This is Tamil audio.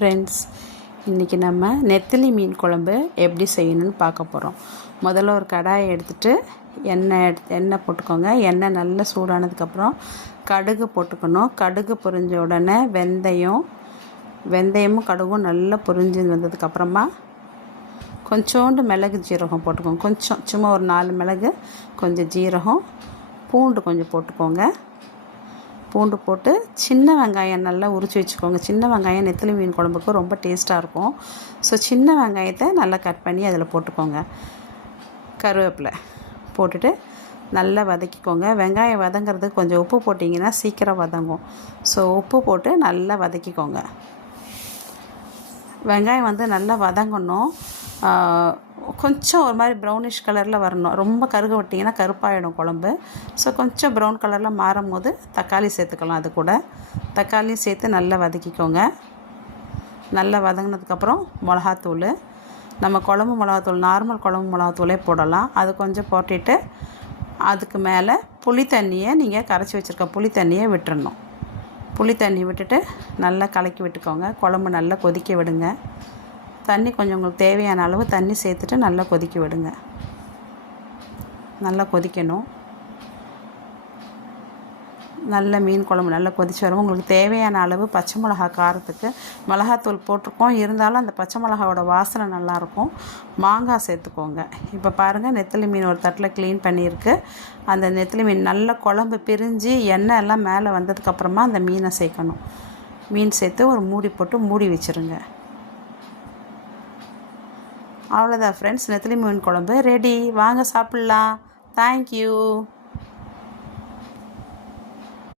ஃப்ரெண்ட்ஸ், இன்றைக்கி நம்ம நெத்திலி மீன் குழம்பு எப்படி செய்யணும்னு பார்க்க போகிறோம். முதல்ல ஒரு கடாயை எடுத்துகிட்டு எண்ணெய் போட்டுக்கோங்க. எண்ணெய் நல்லா சூடானதுக்கப்புறம் கடுகு போட்டுக்கணும். கடுகு பொரிஞ்ச உடனே வெந்தயமும் கடுகும் நல்லா பொரிஞ்சு வந்ததுக்கப்புறமா கொஞ்சோண்டு மிளகு ஜீரகம் போட்டுக்கோங்க. கொஞ்சம் சும்மா ஒரு 4 மிளகு, கொஞ்சம் ஜீரகம், பூண்டு கொஞ்சம் போட்டுக்கோங்க. பூண்டு போட்டு சின்ன வெங்காயம் நல்லா உரித்து வச்சுக்கோங்க. சின்ன வெங்காயம் நெத்திலி மீன் குழம்புக்கு ரொம்ப டேஸ்ட்டாக இருக்கும். ஸோ சின்ன வெங்காயத்தை நல்லா கட் பண்ணி அதில் போட்டுக்கோங்க. கருவேப்பிலை போட்டுட்டு நல்லா வதக்கிக்கோங்க. வெங்காயம் வதங்கிறதுக்கு கொஞ்சம் உப்பு போட்டிங்கன்னா சீக்கிரம் வதங்கும். ஸோ உப்பு போட்டு நல்லா வதக்கிக்கோங்க. வெங்காயம் நல்லா வதங்கணும். கொஞ்சம் ஒரு மாதிரி ப்ரௌனிஷ் கலரில் வரணும். ரொம்ப கருக விட்டிங்கன்னா கருப்பாயிடும் குழம்பு. ஸோ கொஞ்சம் ப்ரௌன் கலரில் மாறும் போது தக்காளி சேர்த்துக்கலாம். அது கூட தக்காளியும் சேர்த்து நல்லா வதக்கிக்கோங்க. நல்லா வதங்கினதுக்கப்புறம் மிளகாத்தூள், நம்ம குழம்பு மிளகாத்தூள், நார்மல் குழம்பு மிளகாத்தூளே போடலாம். அது கொஞ்சம் போட்டுட்டு அதுக்கு மேலே புளி தண்ணியை நீங்கள் கரைச்சி வச்சுருக்க புளி தண்ணியை விட்டுறணும். புளி தண்ணி விட்டுட்டு நல்லா கலக்கி விட்டுக்கோங்க. குழம்பு நல்லா கொதிக்க விடுங்க. தண்ணி கொஞ்சம் உங்களுக்கு தேவையான அளவு தண்ணி சேர்த்துட்டு நல்லா கொதிக்க விடுங்க. நல்லா கொதிக்கணும். நல்ல மீன் குழம்பு நல்லா கொதிச்சு வரும். உங்களுக்கு தேவையான அளவு பச்சை மிளகா, காரத்துக்கு மிளகாத்தூள் போட்டிருக்கோம், இருந்தாலும் அந்த பச்சை மிளகாவோட வாசனை நல்லாயிருக்கும். மாங்காய் சேர்த்துக்கோங்க. இப்போ பாருங்கள், நெத்திலி மீன் ஒரு தட்டில் க்ளீன் பண்ணியிருக்கு. அந்த நெத்திலி மீன் நல்ல குழம்பு பிரிஞ்சு எண்ணெய் எல்லாம் மேலே வந்ததுக்கப்புறமா அந்த மீனை சேர்க்கணும். மீன் சேர்த்து ஒரு மூடி போட்டு மூடி வச்சுருங்க. அவ்வளோதான் ஃப்ரெண்ட்ஸ், நெத்திலி மீன் குழம்பு ரெடி. வாங்க சாப்பிட்லாம். தேங்க்யூ.